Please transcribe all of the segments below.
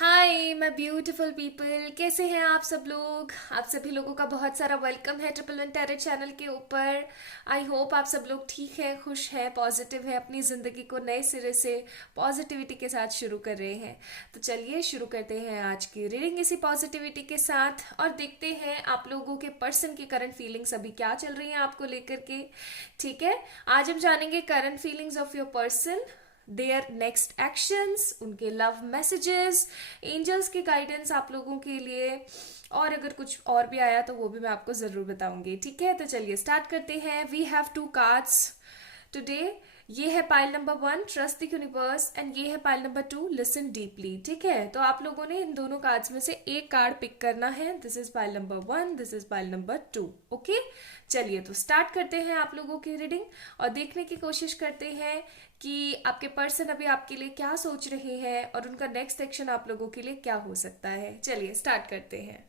Hi my beautiful people, कैसे हैं आप सब लोग। आप सभी लोगों का बहुत सारा वेलकम है ट्रिपल वन टैरेट चैनल के ऊपर। आई होप आप सब लोग ठीक हैं, खुश हैं, पॉजिटिव हैं, अपनी ज़िंदगी को नए सिरे से पॉजिटिविटी के साथ शुरू कर रहे हैं। तो चलिए शुरू करते हैं आज की रीडिंग इसी पॉजिटिविटी के साथ और देखते हैं आप लोगों के पर्सन की करंट फीलिंग्स अभी क्या चल रही हैं आपको लेकर के। ठीक है, आज हम जानेंगे current feelings of your person, their next actions, उनके लव मैसेजेस, एंजल्स की गाइडेंस आप लोगों के लिए, और अगर कुछ और भी आया तो वो भी मैं आपको जरूर बताऊंगी। ठीक है, तो चलिए स्टार्ट करते हैं। We have two cards today. ये है pile number 1, trust the universe, and ये है पाइल नंबर 2, लिसन डीपली। ठीक है, तो आप लोगों ने इन दोनों कार्ड्स में से एक कार्ड पिक करना है। This is pile number 1, this is pile number 2। Okay, चलिए तो स्टार्ट करते हैं आप लोगों की रीडिंग और देखने की कोशिश करते हैं कि आपके पर्सन अभी आपके लिए क्या सोच रहे हैं और उनका नेक्स्ट एक्शन आप लोगों के लिए क्या हो सकता है। चलिए स्टार्ट करते हैं।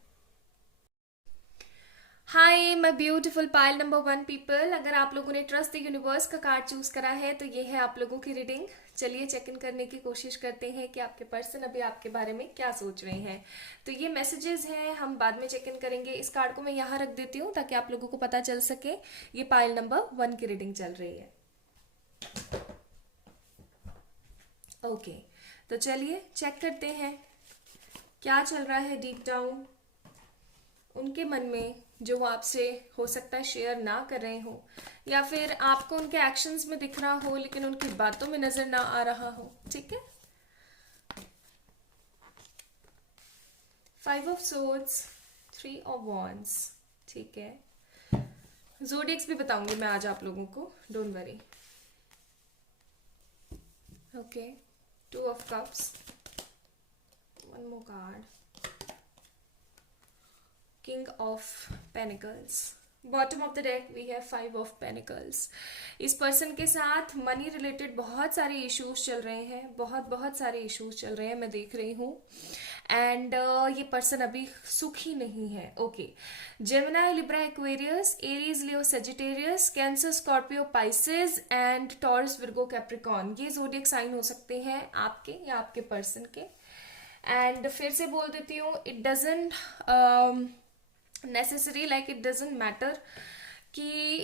हाय my beautiful pile number 1 people, अगर आप लोगों ने ट्रस्ट द यूनिवर्स का कार्ड चूज करा है तो ये है आप लोगों की रीडिंग। चलिए चेक इन करने की कोशिश करते हैं कि आपके पर्सन अभी आपके बारे में क्या सोच रहे हैं। तो ये मैसेजेस हैं, हम बाद में चेक इन करेंगे। इस कार्ड को मैं यहाँ रख देती हूँ ताकि आप लोगों को पता चल सके। ये पाइल नंबर 1 की रीडिंग चल रही है। ओके, तो चलिए चेक करते हैं क्या चल रहा है डीप डाउन उनके मन में, जो वो आपसे हो सकता है शेयर ना कर रहे हो, या फिर आपको उनके एक्शंस में दिख रहा हो लेकिन उनकी बातों में नजर ना आ रहा हो। ठीक है, 5 ऑफ सोर्ड्स, 3 ऑफ वॉन्ड्स। ठीक है, जोडियक्स भी बताऊंगी मैं आज आप लोगों को, don't worry. Okay, 2 of cups, one more card, King of Pentacles, bottom of the deck we have 5 of pentacles. इस पर्सन के साथ मनी रिलेटेड बहुत सारे इश्यूज चल रहे हैं, बहुत बहुत सारे इश्यूज चल रहे हैं, मैं देख रही हूँ। एंड ये पर्सन अभी सुखी नहीं है। Okay, Gemini, Libra, Aquarius, Aries, Leo, Sagittarius, cancer, Scorpio, Pisces and taurus, Virgo, Capricorn, ये जोडियक साइन हो सकते हैं आपके या आपके पर्सन के। एंड फिर से बोल देती हूँ, it doesn't necessary, like it doesn't matter कि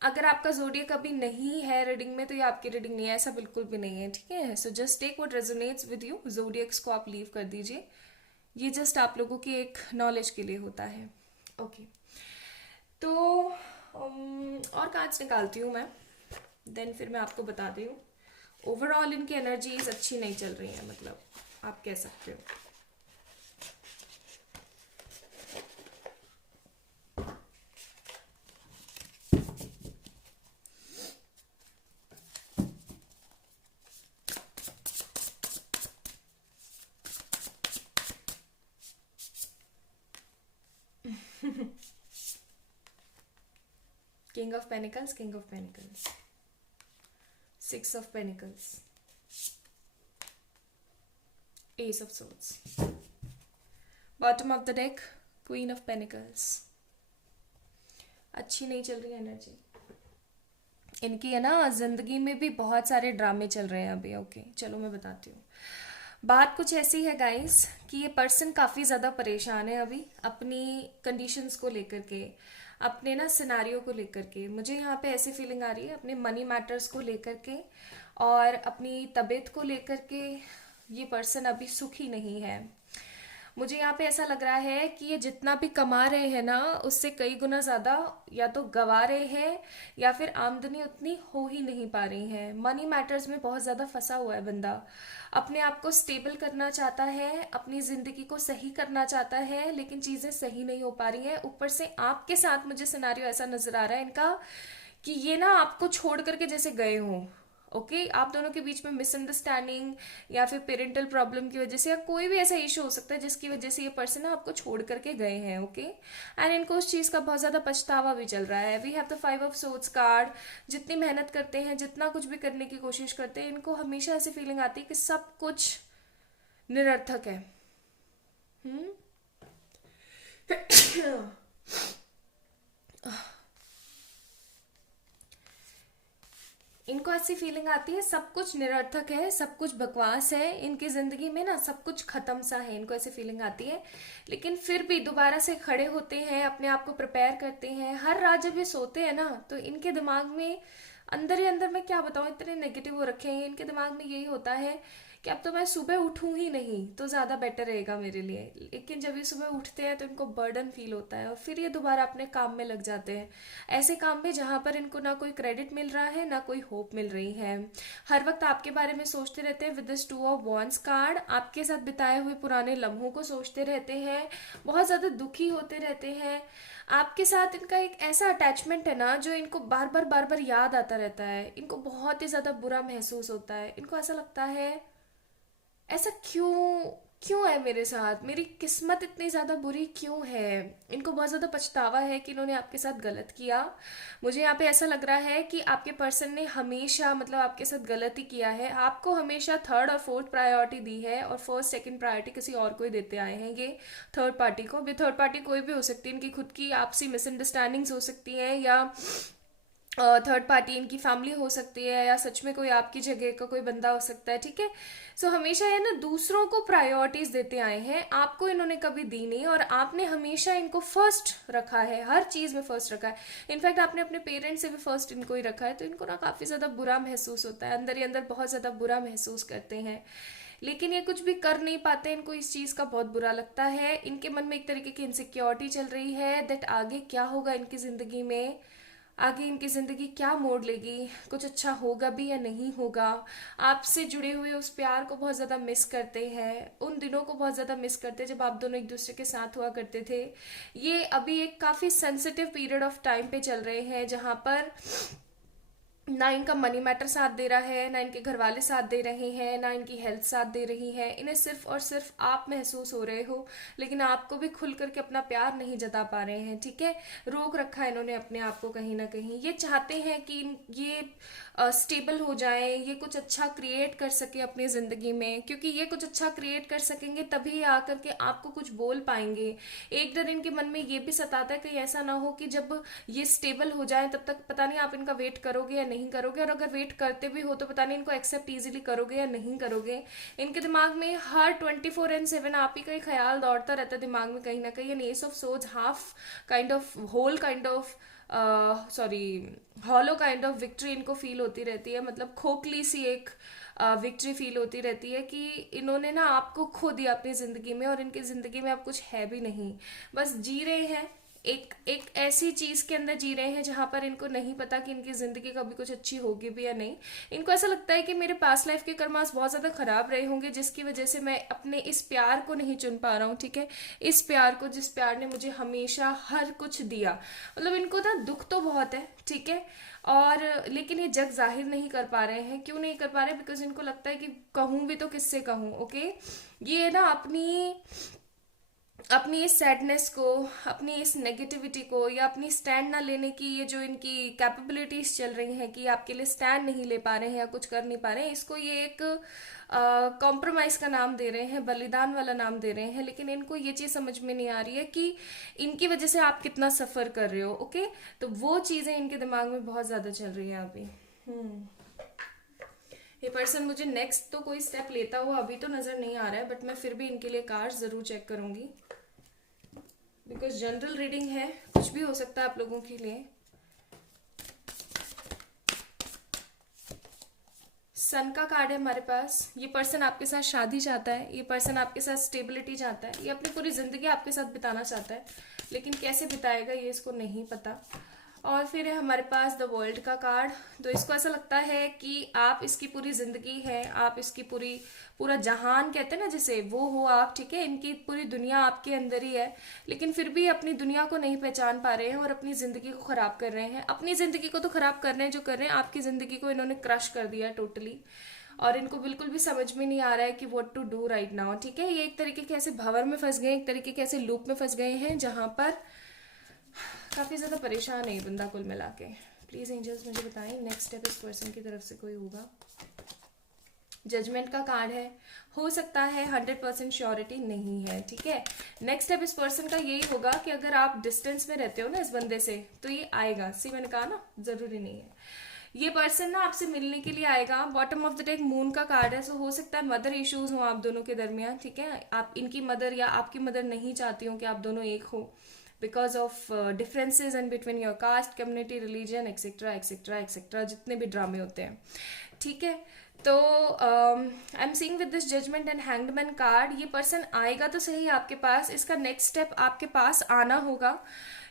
अगर आपका जोडियक अभी नहीं है रीडिंग में तो ये आपकी रीडिंग नहीं है, ऐसा बिल्कुल भी नहीं है। ठीक है, so just take what resonates with you. Zodiacs को आप लीव कर दीजिए, ये जस्ट आप लोगों की एक नॉलेज के लिए होता है। ओके, तो और कार्ड्स निकालती हूँ मैं, देन फिर मैं आपको बताती हूँ। ओवरऑल इनकी एनर्जीज अच्छी नहीं चल रही है, मतलब आप कह सकते हो। King of Pentacles, King of Pentacles, 6 of Pentacles, Ace of Swords, bottom of the deck, Queen of Pentacles। अच्छी नहीं चल रही एनर्जी इनकी, है ना। जिंदगी में भी बहुत सारे ड्रामे चल रहे हैं अभी। ओके, चलो मैं बताती हूँ। बात कुछ ऐसी है गाइस कि ये पर्सन काफ़ी ज़्यादा परेशान है अभी अपनी कंडीशंस को लेकर के, अपने ना सिनारियो को लेकर के। मुझे यहाँ पे ऐसी फीलिंग आ रही है अपने मनी मैटर्स को लेकर के और अपनी तबीयत को लेकर के। ये पर्सन अभी सुखी नहीं है। मुझे यहाँ पे ऐसा लग रहा है कि ये जितना भी कमा रहे हैं ना, उससे कई गुना ज्यादा या तो गवा रहे हैं या फिर आमदनी उतनी हो ही नहीं पा रही है। मनी मैटर्स में बहुत ज्यादा फंसा हुआ है बंदा, अपने आप को स्टेबल करना चाहता है, अपनी जिंदगी को सही करना चाहता है, लेकिन चीजें सही नहीं हो पा रही हैं। ऊपर से आपके साथ मुझे सिनारियो ऐसा नजर आ रहा है इनका कि ये ना आपको छोड़ करके जैसे गए हों। ओके, आप दोनों के बीच में मिसअंडरस्टैंडिंग या फिर पेरेंटल प्रॉब्लम की वजह से या कोई भी ऐसा इशू हो सकता है जिसकी वजह से ये पर्सन ना आपको छोड़ करके गए हैं। ओके, एंड इनको उस चीज का बहुत ज्यादा पछतावा भी चल रहा है। We have the 5 of swords card. जितनी मेहनत करते हैं, जितना कुछ भी करने की कोशिश करते हैं, इनको हमेशा ऐसी फीलिंग आती है कि सब कुछ निरर्थक है। हम्म इनको ऐसी फीलिंग आती है सब कुछ निरर्थक है, सब कुछ बकवास है, इनकी जिंदगी में ना सब कुछ खत्म सा है, इनको ऐसी फीलिंग आती है। लेकिन फिर भी दोबारा से खड़े होते हैं, अपने आप को प्रिपेयर करते हैं। हर रात जब ये सोते हैं ना तो इनके दिमाग में अंदर ही अंदर, मैं क्या बताऊं, इतने नेगेटिव हो रखे हैं इनके दिमाग में, यही होता है कि अब तो मैं सुबह उठूं ही नहीं तो ज़्यादा बेटर रहेगा मेरे लिए। लेकिन जब ये सुबह उठते हैं तो इनको बर्डन फील होता है और फिर ये दोबारा अपने काम में लग जाते हैं, ऐसे काम में जहाँ पर इनको ना कोई क्रेडिट मिल रहा है ना कोई होप मिल रही है। हर वक्त आपके बारे में सोचते रहते हैं। With this two of wands card आपके साथ बिताए हुए पुराने लम्हों को सोचते रहते हैं, बहुत ज़्यादा दुखी होते रहते हैं। आपके साथ इनका एक ऐसा अटैचमेंट है ना जो इनको बार बार याद आता रहता है। इनको बहुत ही ज़्यादा बुरा महसूस होता है, इनको ऐसा लगता है ऐसा क्यों, क्यों है मेरे साथ, मेरी किस्मत इतनी ज़्यादा बुरी क्यों है। इनको बहुत ज़्यादा पछतावा है कि इन्होंने आपके साथ गलत किया। मुझे यहाँ पे ऐसा लग रहा है कि आपके पर्सन ने हमेशा मतलब आपके साथ गलत ही किया है, आपको हमेशा थर्ड और फोर्थ प्रायोरिटी दी है और फर्स्ट सेकंड प्रायोरिटी किसी और को ही देते आए हैं ये थर्ड पार्टी को भी। थर्ड पार्टी कोई भी हो सकती है, इनकी खुद की आपसी मिसअंडरस्टैंडिंग्स हो सकती है, या थर्ड पार्टी इनकी फैमिली हो सकती है, या सच में कोई आपकी जगह का कोई बंदा हो सकता है, ठीक है। सो हमेशा ये ना दूसरों को प्रायोरिटीज देते आए हैं, आपको इन्होंने कभी दी नहीं, और आपने हमेशा इनको फर्स्ट रखा है, हर चीज में फर्स्ट रखा है। इनफैक्ट आपने अपने पेरेंट्स से भी फर्स्ट इनको ही रखा है, तो इनको ना काफी ज्यादा बुरा महसूस होता है, अंदर ही अंदर बहुत ज्यादा बुरा महसूस करते हैं। लेकिन ये कुछ भी कर नहीं पाते, इनको इस चीज का बहुत बुरा लगता है। इनके मन में एक तरीके की इनसिक्योरिटी चल रही है दैट आगे क्या होगा इनकी जिंदगी में, आगे इनकी ज़िंदगी क्या मोड़ लेगी, कुछ अच्छा होगा भी या नहीं होगा। आपसे जुड़े हुए उस प्यार को बहुत ज़्यादा मिस करते हैं, उन दिनों को बहुत ज़्यादा मिस करते हैं जब आप दोनों एक दूसरे के साथ हुआ करते थे। ये अभी एक काफ़ी सेंसिटिव पीरियड ऑफ टाइम पे चल रहे हैं जहाँ पर ना इनका मनी मैटर साथ दे रहा है, ना इनके घर वाले साथ दे रहे हैं, ना इनकी हेल्थ साथ दे रही है। इन्हें सिर्फ और सिर्फ आप महसूस हो रहे हो, लेकिन आपको भी खुल करके अपना प्यार नहीं जता पा रहे हैं, ठीक है। रोक रखा है इन्होंने अपने आप को कहीं ना कहीं। ये चाहते हैं कि ये स्टेबल हो जाए, ये कुछ अच्छा क्रिएट कर सके अपनी ज़िंदगी में, क्योंकि ये कुछ अच्छा क्रिएट कर सकेंगे तभी आकर के आपको कुछ बोल पाएंगे। एक डर इनके मन में ये भी सताता है कि ऐसा ना हो कि जब ये स्टेबल हो जाए तब तक पता नहीं आप इनका वेट करोगे या नहीं करोगे, और अगर वेट करते भी हो तो पता नहीं इनको एक्सेप्ट इजीली करोगे या नहीं करोगे। इनके दिमाग में हर 24/7 आप ही का ही ख्याल दौड़ता रहता है दिमाग में कहीं ना कहीं। एन एस ऑफ सोज half kind of whole kind of sorry hollow kind of victory इनको फील होती रहती है, मतलब खोखली सी एक विक्ट्री फील होती रहती है कि इन्होंने ना आपको खो दिया अपनी जिंदगी में, और इनकी जिंदगी में अब कुछ है भी नहीं, बस जी रहे हैं एक एक ऐसी चीज के अंदर जी रहे हैं जहां पर इनको नहीं पता कि इनकी जिंदगी कभी कुछ अच्छी होगी भी या नहीं। इनको ऐसा लगता है कि मेरे पास्ट लाइफ के कर्मास बहुत ज्यादा खराब रहे होंगे जिसकी वजह से मैं अपने इस प्यार को नहीं चुन पा रहा हूँ, ठीक है। इस प्यार को, जिस प्यार ने मुझे हमेशा हर कुछ दिया। मतलब इनको ना दुख तो बहुत है, ठीक है, और लेकिन ये जग जाहिर नहीं कर पा रहे हैं। क्यों नहीं कर पा रहे? बिकॉज इनको लगता है कि कहूं भी तो किससे कहूं, ओके। ये ना अपनी इस सैडनेस को, अपनी इस नेगेटिविटी को, या अपनी स्टैंड ना लेने की ये जो इनकी कैपेबिलिटीज चल रही हैं कि आपके लिए स्टैंड नहीं ले पा रहे हैं या कुछ कर नहीं पा रहे हैं, इसको ये एक कॉम्प्रोमाइज का नाम दे रहे हैं, बलिदान वाला नाम दे रहे हैं। लेकिन इनको ये चीज़ समझ में नहीं आ रही है कि इनकी वजह से आप कितना सफ़र कर रहे हो, ओके। तो वो चीज़ें इनके दिमाग में बहुत ज़्यादा चल रही हैं अभी। ये पर्सन मुझे नेक्स्ट तो कोई स्टेप लेता हुआ अभी तो नज़र नहीं आ रहा है, बट मैं फिर भी इनके लिए कार्ड ज़रूर चेक करूंगी, बिकॉज जनरल रीडिंग है, कुछ भी हो सकता है आप लोगों के लिए। सन का कार्ड है हमारे पास। ये पर्सन आपके साथ शादी चाहता है, ये पर्सन आपके साथ स्टेबिलिटी चाहता है, ये अपनी पूरी जिंदगी आपके साथ बिताना चाहता है, लेकिन कैसे बिताएगा ये इसको नहीं पता। और फिर है हमारे पास द वर्ल्ड का कार्ड। तो इसको ऐसा लगता है कि आप इसकी पूरी जिंदगी है, आप इसकी पूरा जहान कहते हैं ना जिसे, वो हो आप, ठीक है। इनकी पूरी दुनिया आपके अंदर ही है, लेकिन फिर भी अपनी दुनिया को नहीं पहचान पा रहे हैं और अपनी जिंदगी को खराब कर रहे हैं। अपनी जिंदगी को तो खराब कर रहे हैं जो कर रहे हैं, आपकी जिंदगी को इन्होंने क्रश कर दिया है टोटली, और इनको बिल्कुल भी समझ में नहीं आ रहा है कि what to do right now, ठीक है। ये एक तरीके के ऐसे भंवर में फंस गए, एक तरीके के ऐसे लूप में फंस गए हैं जहां पर काफी ज्यादा परेशान है ये बंदा कुल मिला के। प्लीज एंजल्स मुझे बताएं नेक्स्ट स्टेप इस पर्सन की तरफ से कोई होगा। जजमेंट का कार्ड है, हो सकता है 100% श्योरिटी नहीं है, ठीक है। नेक्स्ट स्टेप इस पर्सन का यही होगा कि अगर आप डिस्टेंस में रहते हो ना इस बंदे से, तो ये आएगा। सी मैंने कहा ना, जरूरी नहीं है। ये पर्सन ना आपसे मिलने के लिए आएगा। Bottom of the deck moon का कार्ड है, सो हो सकता है मदर इश्यूज हो आप दोनों के दरमियान, ठीक है। आप इनकी मदर या आपकी मदर नहीं चाहती हो कि आप दोनों एक हो, because of differences in between your caste, community, religion, etcetera etcetera etcetera, जितने भी ड्रामे होते हैं, ठीक है। तो I am seeing with this judgement and hanged card, ये पर्सन आएगा तो सही आपके पास, इसका नेक्स्ट स्टेप आपके पास आना होगा।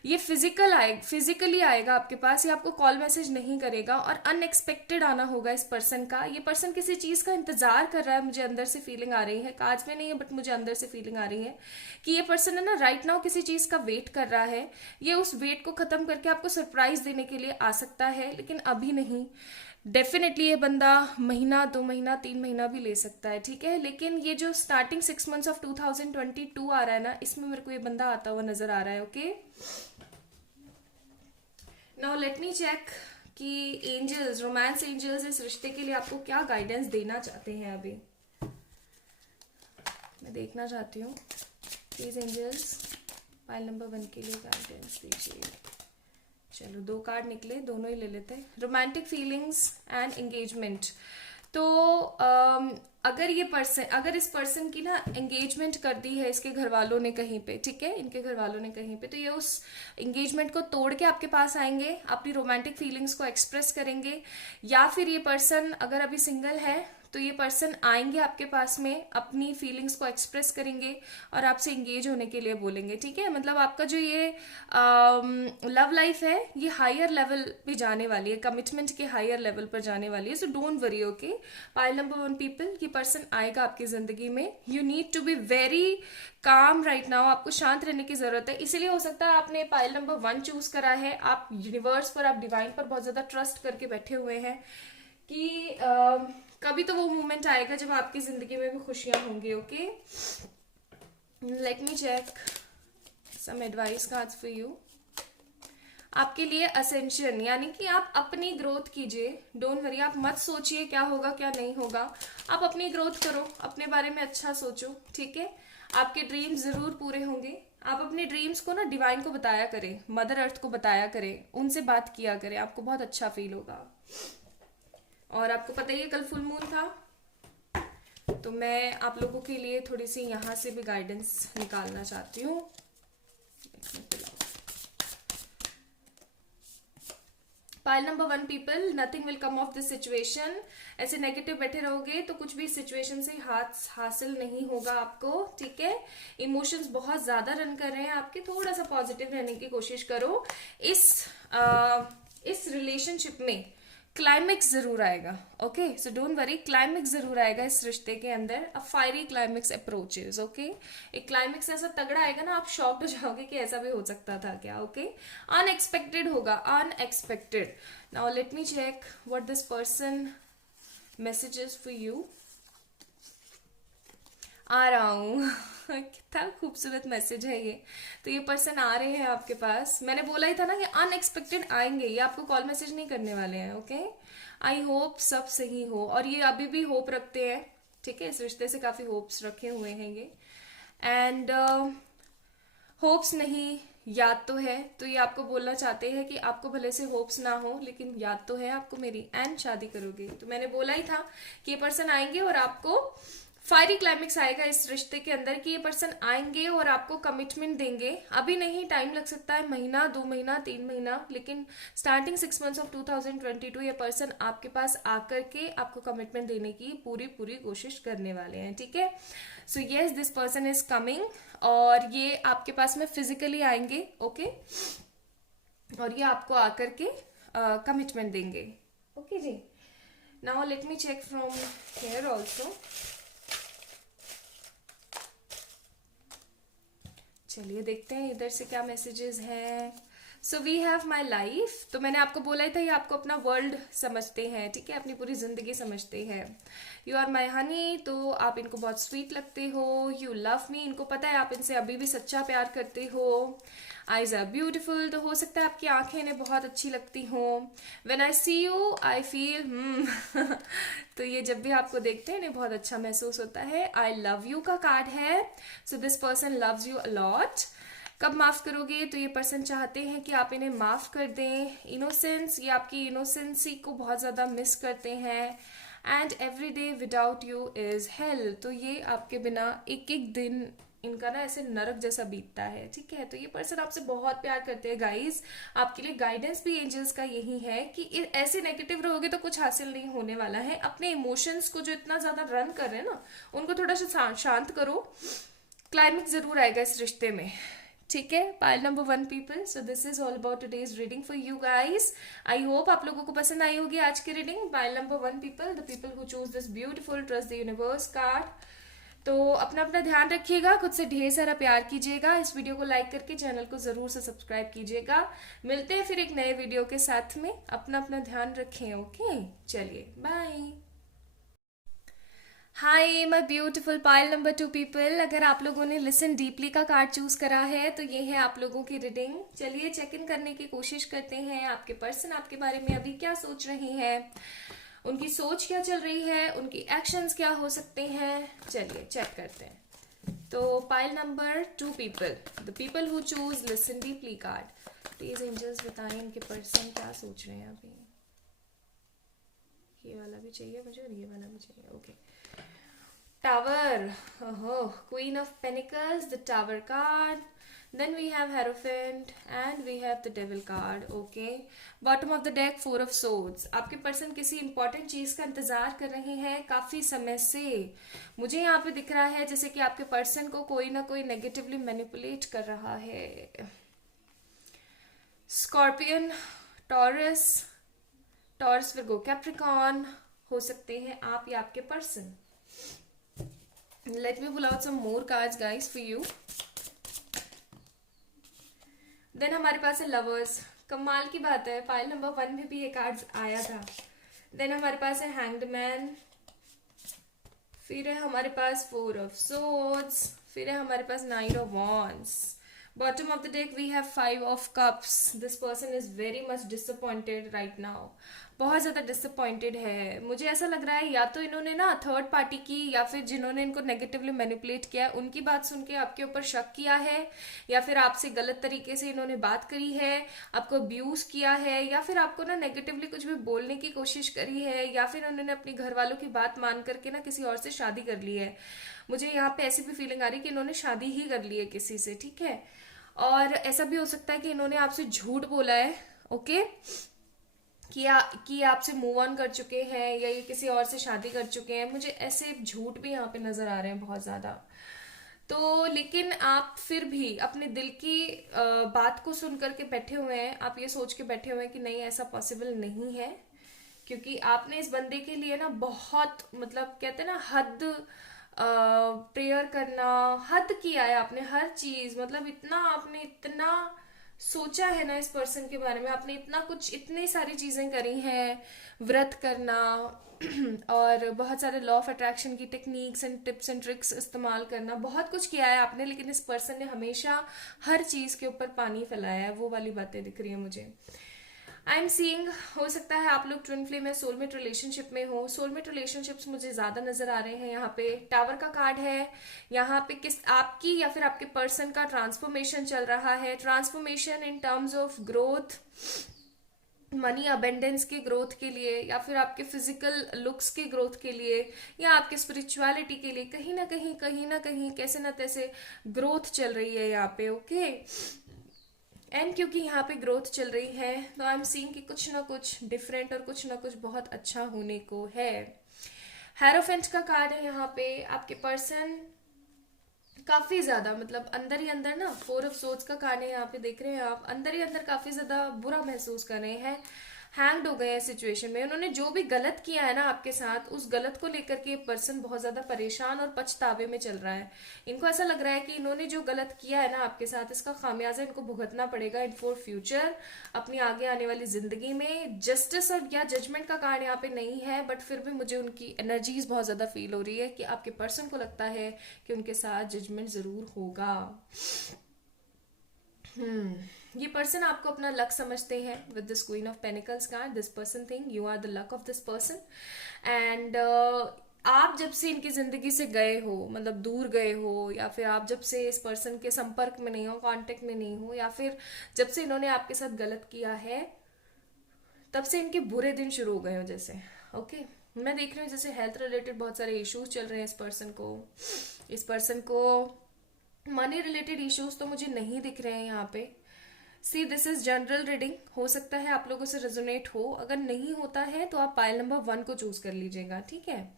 ये फिजिकली आएगा आपके पास, ये आपको कॉल मैसेज नहीं करेगा, और अनएक्सपेक्टेड आना होगा इस पर्सन का। ये पर्सन किसी चीज का इंतजार कर रहा है, मुझे अंदर से फीलिंग आ रही है, कार्ड्स में नहीं है बट मुझे अंदर से फीलिंग आ रही है कि ये पर्सन है ना राइट नाउ किसी चीज का वेट कर रहा है। ये उस वेट को खत्म करके आपको सरप्राइज देने के लिए आ सकता है, लेकिन अभी नहीं। डेफिनेटली ये बंदा महीना, 2 महीना, 3 महीना भी ले सकता है, ठीक है। लेकिन ये जो स्टार्टिंग 6 मंथ्स ऑफ 2022 आ रहा है ना, इसमें मेरे को ये बंदा आता हुआ नजर आ रहा है। Okay, now let me check कि एंजल्स, रोमांस एंजल्स इस रिश्ते के लिए आपको क्या गाइडेंस देना चाहते हैं। अभी मैं देखना चाहती हूँ प्लीज एंजल्स पाइल नंबर 1 के लिए गाइडेंस दीजिए। चलो 2 कार्ड निकले, दोनों ही ले लेते हैं। Romantic feelings and engagement. तो अगर इस पर्सन की ना एंगेजमेंट कर दी है इसके घर वालों ने कहीं पे, ठीक है, इनके घर वालों ने कहीं पे, तो ये उस एंगेजमेंट को तोड़ के आपके पास आएंगे, अपनी रोमांटिक फीलिंग्स को एक्सप्रेस करेंगे। या फिर ये पर्सन अगर अभी सिंगल है तो ये पर्सन आएंगे आपके पास में, अपनी फीलिंग्स को एक्सप्रेस करेंगे और आपसे एंगेज होने के लिए बोलेंगे, ठीक है। मतलब आपका जो ये लव लाइफ है ये हायर लेवल पे जाने वाली है, कमिटमेंट के हायर लेवल पर जाने वाली है। So don't worry, okay. Pile number 1 people, ये पर्सन आएगा आपकी जिंदगी में। You need to be very calm right now, आपको शांत रहने की जरूरत है। इसीलिए हो सकता है आपने पाइल नंबर 1 चूज करा है, आप यूनिवर्स पर, आप डिवाइन पर बहुत ज्यादा ट्रस्ट करके बैठे हुए हैं कि कभी तो वो मोमेंट आएगा जब आपकी जिंदगी में भी खुशियां होंगी। Okay, let me check some advice cards for you. आपके लिए असेंशन, यानी कि आप अपनी ग्रोथ कीजिए। डोंट वरी, आप मत सोचिए क्या होगा क्या नहीं होगा, आप अपनी ग्रोथ करो, अपने बारे में अच्छा सोचो, ठीक है। आपके ड्रीम्स जरूर पूरे होंगे। आप अपने ड्रीम्स को ना डिवाइन को बताया करें, मदर अर्थ को बताया करें, उनसे बात किया करें, आपको बहुत अच्छा फील होगा। और आपको पता ही है कल फुल मून था, तो मैं आप लोगों के लिए थोड़ी सी यहाँ से भी गाइडेंस निकालना चाहती हूँ। Pile number 1 people, nothing will come of this situation. ऐसे नेगेटिव बैठे रहोगे तो कुछ भी सिचुएशन से हाथ हासिल नहीं होगा आपको, ठीक है। इमोशंस बहुत ज्यादा रन कर रहे हैं आपके, थोड़ा सा पॉजिटिव रहने की कोशिश करो। इस रिलेशनशिप में क्लाइमेक्स जरूर आएगा। Okay, so don't worry, climax जरूर आएगा इस रिश्ते के अंदर। अ फायरी क्लाइमेक्स अप्रोचेस। ओके, एक क्लाइमेक्स ऐसा तगड़ा आएगा ना, आप शॉक्ड हो जाओगे कि ऐसा भी हो सकता था क्या। ओके, अनएक्सपेक्टेड होगा, unexpected. Now let me check what this person messages for you. आ रहा हूँ कितना खूबसूरत मैसेज है ये। तो ये पर्सन आ रहे हैं आपके पास, मैंने बोला ही था ना कि अनएक्सपेक्टेड आएंगे, ये आपको कॉल मैसेज नहीं करने वाले हैं। ओके, आई होप सब सही हो, और ये अभी भी होप रखते हैं, ठीक है। इस रिश्ते से काफी होप्स रखे हुए हैं ये, एंड होप्स नहीं याद तो है, तो ये आपको बोलना चाहते हैं कि आपको भले से होप्स ना हो लेकिन याद तो है आपको मेरी, एंड शादी करोगे। तो मैंने बोला ही था कि ये पर्सन आएंगे और आपको फायरी क्लाइमेक्स आएगा इस रिश्ते के अंदर, कि ये पर्सन आएंगे और आपको कमिटमेंट देंगे। अभी नहीं, टाइम लग सकता है, महीना, 2 महीना, 3 महीना, लेकिन स्टार्टिंग 6 मंथ्स ऑफ 2022 ये पर्सन आपके पास आकर के आपको कमिटमेंट देने की पूरी पूरी कोशिश करने वाले हैं, ठीक है। So yes, this person is coming, और ये आपके पास में फिजिकली आएंगे। ओके, और ये आपको आकर के कमिटमेंट देंगे। ओके जी, now let me check from here also. चलिए देखते हैं इधर से क्या मैसेजेस हैं। So we have my life, तो मैंने आपको बोला ही था ये आपको अपना वर्ल्ड समझते हैं, ठीक है, अपनी पूरी जिंदगी समझते हैं। यू आर माई हनी, तो आप इनको बहुत स्वीट लगते हो। यू लव मी, इनको पता है आप इनसे अभी भी सच्चा प्यार करते हो। आईज आर ब्यूटिफुल, तो हो सकता है आपकी आंखें इन्हें बहुत अच्छी लगती हो। When I see you I feel तो ये जब भी आपको देखते हैं इन्हें बहुत अच्छा महसूस होता है। आई लव यू का कार्ड है, so this person loves you a lot. कब माफ करोगे? तो ये पर्सन चाहते हैं कि आप इन्हें माफ कर दें। इनोसेंस, ये आपकी इनोसेंसी को बहुत ज़्यादा मिस करते हैं। And every day without you is hello, तो ये आपके बिना एक एक दिन इनका ना ऐसे नरक जैसा बीतता है, ठीक है। तो ये पर्सन आपसे बहुत प्यार करते हैं गाइस। आपके लिए गाइडेंस भी एंजल्स का यही है कि ऐसे नेगेटिव रहोगे तो कुछ हासिल नहीं होने वाला है। अपने इमोशंस को जो इतना ज्यादा रन कर रहे हैं ना, उनको थोड़ा सा शांत करो। क्लाइमेक्स जरूर आएगा इस रिश्ते में, ठीक है। Pile number 1 people, so this is all about today's reading for you guys. I hope आप लोगों को पसंद आई होगी आज की reading. Pile number 1 people, the people who choose this beautiful trust the universe card. तो अपना अपना ध्यान रखिएगा, खुद से ढेर सारा प्यार कीजिएगा। इस वीडियो को लाइक करके चैनल को जरूर से सब्सक्राइब कीजिएगा। मिलते हैं फिर एक नए वीडियो के साथ में। अपना अपना ध्यान रखें, ओके। चलिए bye. Hi my beautiful pile number 2 people, अगर आप लोगों ने लिसन डीपली का कार्ड चूज करा है तो ये है आप लोगों की रीडिंग। चलिए चेक इन करने की कोशिश करते हैं, आपके पर्सन आपके बारे में अभी क्या सोच रहे हैं, उनकी सोच क्या चल रही है, उनकी एक्शंस क्या हो सकते हैं। चलिए चेक करते हैं। तो pile number 2 people, the people who choose listen deeply card. Please angels बताएं इनके पर्सन क्या सोच रहे हैं अभी। ये वाला भी चाहिए मुझे और ये वाला भी चाहिए, okay. Tower, oh, Queen of Pentacles, the Tower card. Then we have Hierophant and we have the Devil card. Okay. Bottom of the deck, 4 of Swords. आपके पर्सन किसी इंपॉर्टेंट चीज का इंतजार कर रहे हैं काफी समय से। मुझे यहाँ पे दिख रहा है जैसे कि आपके पर्सन को कोई ना कोई नेगेटिवली मैनिपुलेट कर रहा है। Scorpion, taurus, taurus Virgo, Capricorn हो सकते हैं आप या आपके person. Let me pull out some more cards guys for you. Then हमारे पास है लवर्स। कमाल की बात है, पाइल नंबर 1 में भी ये कार्ड्स आया था। देन हमारे पास है हैंग्ड मैन, फिर है हमारे पास 4 ऑफ सोर्ड्स, फिर है हमारे पास 9 of wands. Bottom of the deck we have 5 of cups. This person is very much disappointed right now, बहुत ज्यादा डिसअपॉइंटेड है। मुझे ऐसा लग रहा है या तो इन्होंने ना थर्ड पार्टी की या फिर जिन्होंने इनको नेगेटिवली मैनिपुलेट किया है उनकी बात सुन के आपके ऊपर शक किया है, या फिर आपसे गलत तरीके से इन्होंने बात करी है, आपको अब्यूज किया है, या फिर आपको ना नेगेटिवली कुछ भी बोलने की कोशिश करी है, या फिर उन्होंने अपने घर वालों की बात मान करके ना किसी और से शादी कर ली है। मुझे यहाँ पे ऐसी भी फीलिंग आ रही है कि इन्होंने शादी ही कर ली है किसी से, ठीक है। और ऐसा भी हो सकता है कि इन्होंने आपसे झूठ बोला है, ओके, कि आपसे मूव ऑन कर चुके हैं या ये किसी और से शादी कर चुके हैं। मुझे ऐसे झूठ भी यहाँ पे नजर आ रहे हैं बहुत ज्यादा। तो लेकिन आप फिर भी अपने दिल की बात को सुन करके बैठे हुए हैं। आप ये सोच के बैठे हुए हैं कि नहीं ऐसा पॉसिबल नहीं है, क्योंकि आपने इस बंदे के लिए ना बहुत, मतलब कहते हैं ना हद, प्रेयर करना, हद किया है आपने हर चीज। मतलब इतना आपने इतना सोचा है ना इस पर्सन के बारे में, आपने इतना कुछ, इतनी सारी चीजें करी हैं, व्रत करना और बहुत सारे लॉ ऑफ अट्रैक्शन की techniques and tips and tricks इस्तेमाल करना, बहुत कुछ किया है आपने। लेकिन इस पर्सन ने हमेशा हर चीज के ऊपर पानी फैलाया है, वो वाली बातें दिख रही है मुझे। आई एम सीइंग, हो सकता है आप लोग ट्विन फ्लेम में सोलमेट रिलेशनशिप में हो। सोलमेट रिलेशनशिप्स मुझे ज्यादा नजर आ रहे हैं। यहाँ पे टावर का कार्ड है, यहाँ पे किस आपकी या फिर आपके पर्सन का ट्रांसफॉर्मेशन चल रहा है। Transformation in terms of growth, money abundance के ग्रोथ के लिए, या फिर आपके फिजिकल लुक्स के ग्रोथ के लिए, या आपके स्पिरिचुअलिटी के लिए। कहीं ना कहीं कैसे ना तैसे ग्रोथ चल रही है यहाँ पे, ओके। एंड क्योंकि यहाँ पे ग्रोथ चल रही है तो आई एम सीइंग कि कुछ ना कुछ डिफरेंट और कुछ ना कुछ बहुत अच्छा होने को है। हेरोफेंट का कार्ड है यहाँ पे। आपके पर्सन काफी ज्यादा, मतलब अंदर ही अंदर ना, 4 ऑफ सोर्ड्स का कार्ड है यहाँ पे, देख रहे हैं आप, अंदर ही अंदर काफी ज्यादा बुरा महसूस कर रहे हैं, हैंग्ड हो गए हैं सिचुएशन में। उन्होंने जो भी गलत किया है ना आपके साथ, उस गलत को लेकर के पर्सन बहुत ज्यादा परेशान और पछतावे में चल रहा है। इनको ऐसा लग रहा है कि इन्होंने जो गलत किया है ना आपके साथ, इसका खामियाजा इनको भुगतना पड़ेगा इन फॉर फ्यूचर, अपनी आगे आने वाली जिंदगी में। जस्टिस और या जजमेंट का कार्ड यहाँ पे नहीं है, बट फिर भी मुझे उनकी एनर्जीज बहुत ज्यादा फील हो रही है कि आपके पर्सन को लगता है कि उनके साथ जजमेंट जरूर होगा। ये पर्सन आपको अपना लक समझते हैं with this queen of pentacles card. This person think you are the luck of this person, and आप जब से इनकी जिंदगी से गए हो, मतलब दूर गए हो, या फिर आप जब से इस पर्सन के संपर्क में नहीं हो, कांटेक्ट में नहीं हो, या फिर जब से इन्होंने आपके साथ गलत किया है, तब से इनके बुरे दिन शुरू हो गए हो जैसे। ओके, मैं देख रही हूँ जैसे हेल्थ रिलेटेड बहुत सारे इश्यूज चल रहे हैं इस पर्सन को मनी रिलेटेड इश्यूज तो मुझे नहीं दिख रहे हैं यहाँ पे। सी, दिस इज जनरल रीडिंग, हो सकता है आप लोगों से रेजोनेट हो, अगर नहीं होता है तो आप पाइल नंबर 1 को चूज कर लीजिएगा, ठीक है।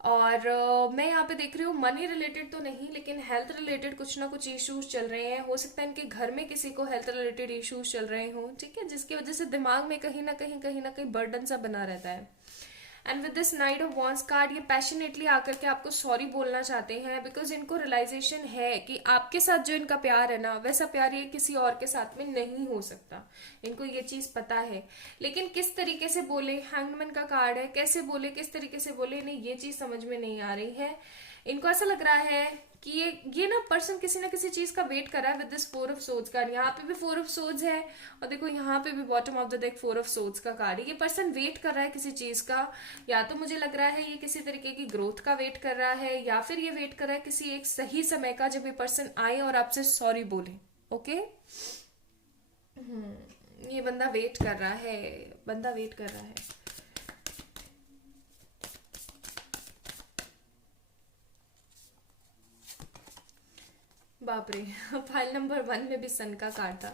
और मैं यहाँ पे देख रही हूँ मनी रिलेटेड तो नहीं, लेकिन हेल्थ रिलेटेड कुछ ना कुछ इश्यूज चल रहे हैं। हो सकता है इनके घर में किसी को हेल्थ रिलेटेड इश्यूज चल रहे हो, ठीक है, जिसकी वजह से दिमाग में कहीं ना कहीं बर्डन सा बना रहता है। And with this night of wands card, ये पैशनेटली आकर के आपको सॉरी बोलना चाहते हैं, बिकॉज इनको रियलाइजेशन है कि आपके साथ जो इनका प्यार है ना, वैसा प्यार ये किसी और के साथ में नहीं हो सकता। इनको ये चीज पता है, लेकिन किस तरीके से बोले, हैंगमैन का कार्ड है, कैसे बोले, किस तरीके से बोले, इन्हें ये चीज समझ में नहीं आ रही है। इनको ऐसा लग रहा है कि ये ना पर्सन किसी ना किसी चीज का वेट कर रहा है। With this 4 of swords card, यहाँ पे भी 4 ऑफ सोर्ड्स है, और देखो यहाँ पे भी bottom of the deck 4 of swords का कार्ड है। ये पर्सन वेट कर रहा है किसी चीज का, या तो मुझे लग रहा है ये किसी तरीके की ग्रोथ का वेट कर रहा है, या फिर ये वेट कर रहा है किसी एक सही समय का जब ये पर्सन आए और आपसे सॉरी बोले। ओके, ये बंदा वेट कर रहा है, बंदा वेट कर रहा है। बाप रे, फाइल नंबर 1 में भी सन का कार्ड था।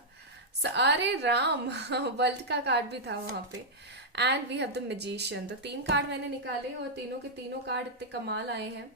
अरे राम, वर्ल्ड का कार्ड भी था वहां पे। And we have the magician. तो 3 कार्ड मैंने निकाले और तीनों के तीनों कार्ड इतने कमाल आए हैं।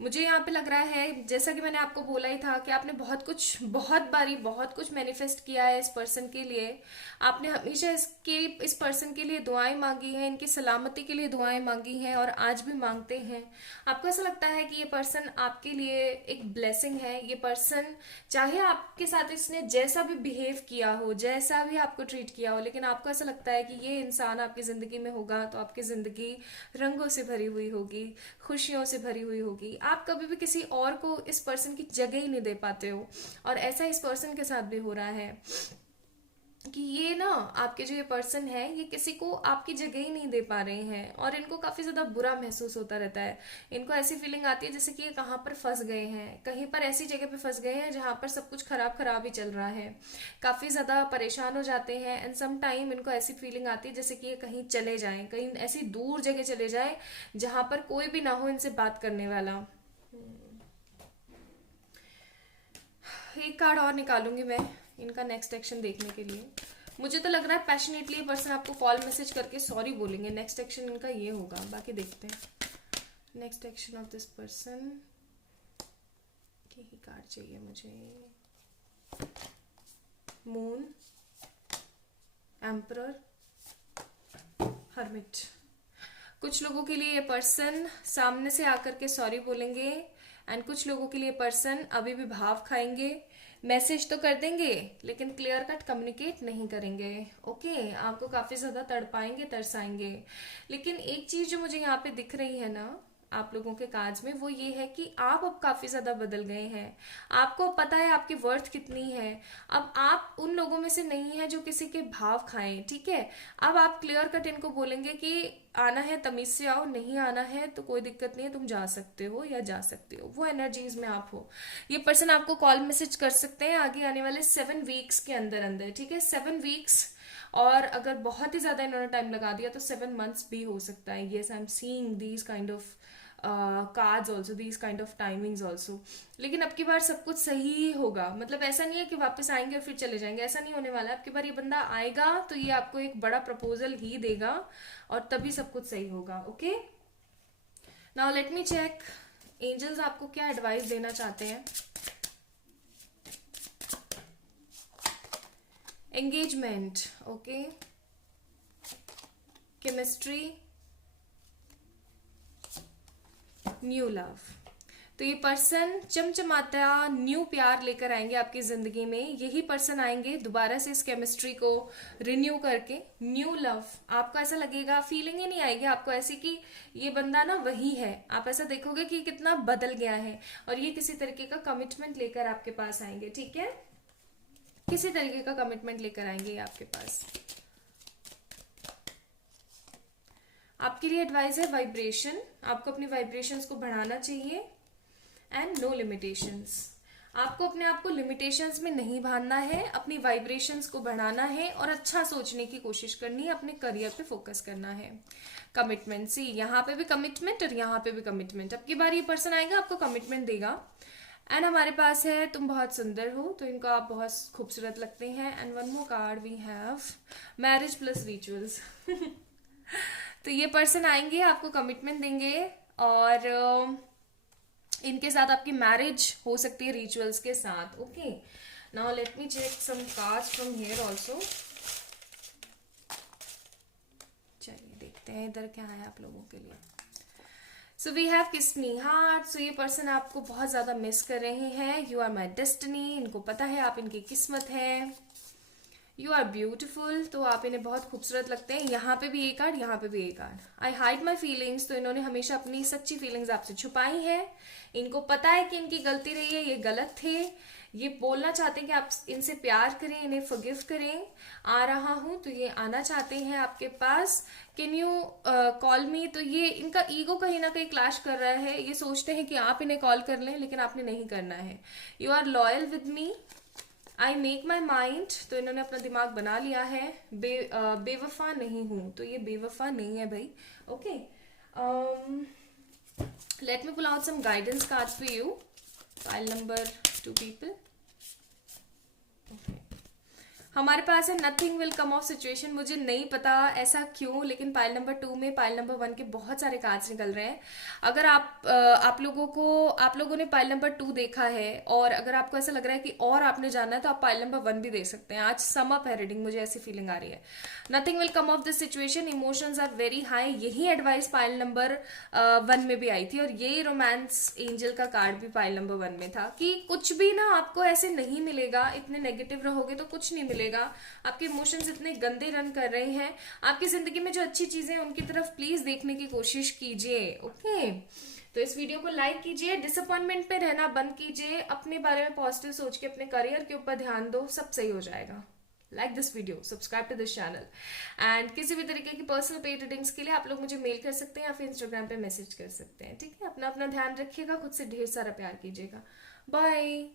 मुझे यहाँ पे लग रहा है, जैसा कि मैंने आपको बोला ही था, कि आपने बहुत कुछ मैनिफेस्ट किया है इस पर्सन के लिए। आपने हमेशा इस पर्सन के लिए दुआएं मांगी हैं, इनकी सलामती के लिए दुआएं मांगी हैं, और आज भी मांगते हैं। आपको ऐसा लगता है कि ये पर्सन आपके लिए एक ब्लेसिंग है। ये पर्सन, चाहे आपके साथ इसने जैसा भी बिहेव किया हो, जैसा भी आपको ट्रीट किया हो, लेकिन आपको ऐसा लगता है कि ये इंसान आपकी जिंदगी में होगा तो आपकी जिंदगी रंगों से भरी हुई होगी, खुशियों से भरी हुई होगी। आप कभी भी किसी और को इस पर्सन की जगह ही नहीं दे पाते हो, और ऐसा इस पर्सन के साथ भी हो रहा है कि ये ना, आपके जो ये पर्सन है, ये किसी को आपकी जगह ही नहीं दे पा रहे हैं, और इनको काफी ज्यादा बुरा महसूस होता रहता है। इनको ऐसी फीलिंग आती है जैसे कि ये कहाँ पर फंस गए हैं, कहीं पर ऐसी जगह पे फंस गए हैं जहां पर सब कुछ खराब खराब ही चल रहा है। काफी ज्यादा परेशान हो जाते हैं, एंड सम टाइम इनको ऐसी फीलिंग आती है जैसे कि ये कहीं चले जाएं, कहीं ऐसी दूर जगह चले जाएं जहां पर कोई भी ना हो इनसे बात करने वाला। एक कार्ड और निकालूंगी मैं इनका नेक्स्ट एक्शन देखने के लिए। मुझे तो लग रहा है पैशनेटली पर्सन आपको कॉल मैसेज करके सॉरी बोलेंगे। नेक्स्ट एक्शन इनका ये होगा, बाकी देखते हैं। Next action of this person, यही कार्ड चाहिए मुझे। Moon, emperor, hermit. कुछ लोगों के लिए ये पर्सन सामने से आकर के सॉरी बोलेंगे, एंड कुछ लोगों के लिए पर्सन अभी भी भाव खाएंगे, मैसेज तो कर देंगे लेकिन क्लियर कट कम्युनिकेट नहीं करेंगे। ओके, आपको काफी ज्यादा तड़पाएंगे, तरसाएंगे। लेकिन एक चीज जो मुझे यहाँ पे दिख रही है ना आप लोगों के कार्ड्स में, वो ये है कि आप अब काफी ज्यादा बदल गए हैं। आपको पता है आपकी वर्थ कितनी है। अब आप उन लोगों में से नहीं है जो किसी के भाव खाएं, ठीक है। अब आप क्लियर कट इनको बोलेंगे कि आना है तमीज से आओ, नहीं आना है तो कोई दिक्कत नहीं है, तुम जा सकते हो या जा सकते हो। वो एनर्जीज में आप हो। ये पर्सन आपको कॉल मैसेज कर सकते हैं आगे आने वाले 7 वीक्स के अंदर अंदर, ठीक है, 7 वीक्स। और अगर बहुत ही ज्यादा इन्होंने टाइम लगा दिया तो 7 मंथ्स भी हो सकता है। Yes, I am seeing these kind of cards also, these kind off timings also. लेकिन अब की बार सब कुछ सही ही होगा। मतलब ऐसा नहीं है कि वापस आएंगे और फिर चले जाएंगे, ऐसा नहीं होने वाला है। अब की बार ये बंदा आएगा तो ये आपको एक बड़ा प्रपोजल ही देगा, और तभी सब कुछ सही होगा। Okay, now let me check angels आपको क्या एडवाइस देना चाहते हैं। Engagement, okay, chemistry, new love. तो ये पर्सन चमचमाता न्यू प्यार लेकर आएंगे आपकी जिंदगी में। यही पर्सन आएंगे दोबारा से इस केमिस्ट्री को रिन्यू करके, न्यू लव। आपको ऐसा लगेगा, फीलिंग ही नहीं आएगी आपको ऐसी कि ये बंदा ना वही है। आप ऐसा देखोगे कि कितना बदल गया है, और ये किसी तरीके का कमिटमेंट लेकर आपके पास आएंगे, ठीक है। किसी तरीके का कमिटमेंट लेकर आएंगे आपके पास। आपके लिए एडवाइस है वाइब्रेशन, आपको अपनी वाइब्रेशंस को बढ़ाना चाहिए। एंड नो लिमिटेशंस, आपको अपने आप को लिमिटेशंस में नहीं बांधना है, अपनी वाइब्रेशंस को बढ़ाना है और अच्छा सोचने की कोशिश करनी है, अपने करियर पे फोकस करना है। कमिटमेंट, सी यहाँ पे भी कमिटमेंट और यहाँ पे भी कमिटमेंट। अब की बार ये पर्सन आएगा आपको कमिटमेंट देगा। एंड हमारे पास है तुम बहुत सुंदर हो, तो इनको आप बहुत खूबसूरत लगते हैं। And one more card we have marriage plus rituals. तो ये पर्सन आएंगे आपको कमिटमेंट देंगे और इनके साथ आपकी मैरिज हो सकती है रिचुअल्स के साथ। Okay, now let me check some cards from here also. चलिए देखते हैं इधर क्या है आप लोगों के लिए। सो वी हैव किस मी हार्ट। सो ये पर्सन आपको बहुत ज्यादा मिस कर रहे हैं। यू आर माई डेस्टिनी, इनको पता है आप इनकी किस्मत है। यू आर ब्यूटिफुल, तो आप इन्हें बहुत खूबसूरत लगते हैं। यहाँ पे भी एक कार्ड, यहाँ पे भी एक card. I hide my feelings, तो इन्होंने हमेशा अपनी सच्ची फीलिंग्स आपसे छुपाई है। इनको पता है कि इनकी गलती रही है, ये गलत थे। ये बोलना चाहते हैं कि आप इनसे प्यार करें, इन्हें फॉरगिव करें। आ रहा हूं, तो ये आना चाहते हैं आपके पास। कैन यू कॉल मी, तो ये इनका ईगो कहीं ना कहीं क्लैश कर रहा है। ये सोचते हैं कि आप इन्हें कॉल कर लें, लेकिन आपने नहीं करना है। You are loyal with me, I make my mind, तो इन्होंने अपना दिमाग बना लिया है। बेवफा नहीं हूं, तो ये बेवफा नहीं है भाई। Okay, let me pull out some guidance card for you. Pile number 2 people. हमारे पास है nothing will come of situation. मुझे नहीं पता ऐसा क्यों, लेकिन पाइल नंबर 2 में पाइल नंबर 1 के बहुत सारे कार्ड्स निकल रहे हैं। अगर आप लोगों ने पाइल नंबर 2 देखा है और अगर आपको ऐसा लग रहा है कि और आपने जाना है, तो आप पाइल नंबर 1 भी देख सकते हैं। आज सम अप है रीडिंग, मुझे ऐसी फीलिंग आ रही है। Nothing will come of this situation, emotions are very high. यही एडवाइस पाइल नंबर 1 में भी आई थी, और यही रोमांस एंजल का कार्ड भी पाइल नंबर 1 में था कि कुछ भी ना आपको ऐसे नहीं मिलेगा। इतने नेगेटिव रहोगे तो कुछ नहीं मिलेगा। आपके इमोशंस इतने गंदे रन कर रहे हैं। आपकी जिंदगी में जो अच्छी चीजें हैं उनकी तरफ प्लीज देखने की कोशिश कीजिए। ओके, तो इस वीडियो को लाइक कीजिए, डिसअपॉइंटमेंट पे रहना बंद कीजिए, अपने बारे में पॉजिटिव सोच के अपने करियर के ऊपर ध्यान दो, सब सही हो जाएगा। Like this video, subscribe to this channel. And किसी भी तरीके की पर्सनल पेड रीडिंग्स के लिए आप लोग मुझे मेल कर सकते हैं या फिर इंस्टाग्राम पे मैसेज कर सकते हैं। ठीक है, अपना अपना ध्यान रखिएगा, खुद से ढेर सारा प्यार कीजिएगा। बाय।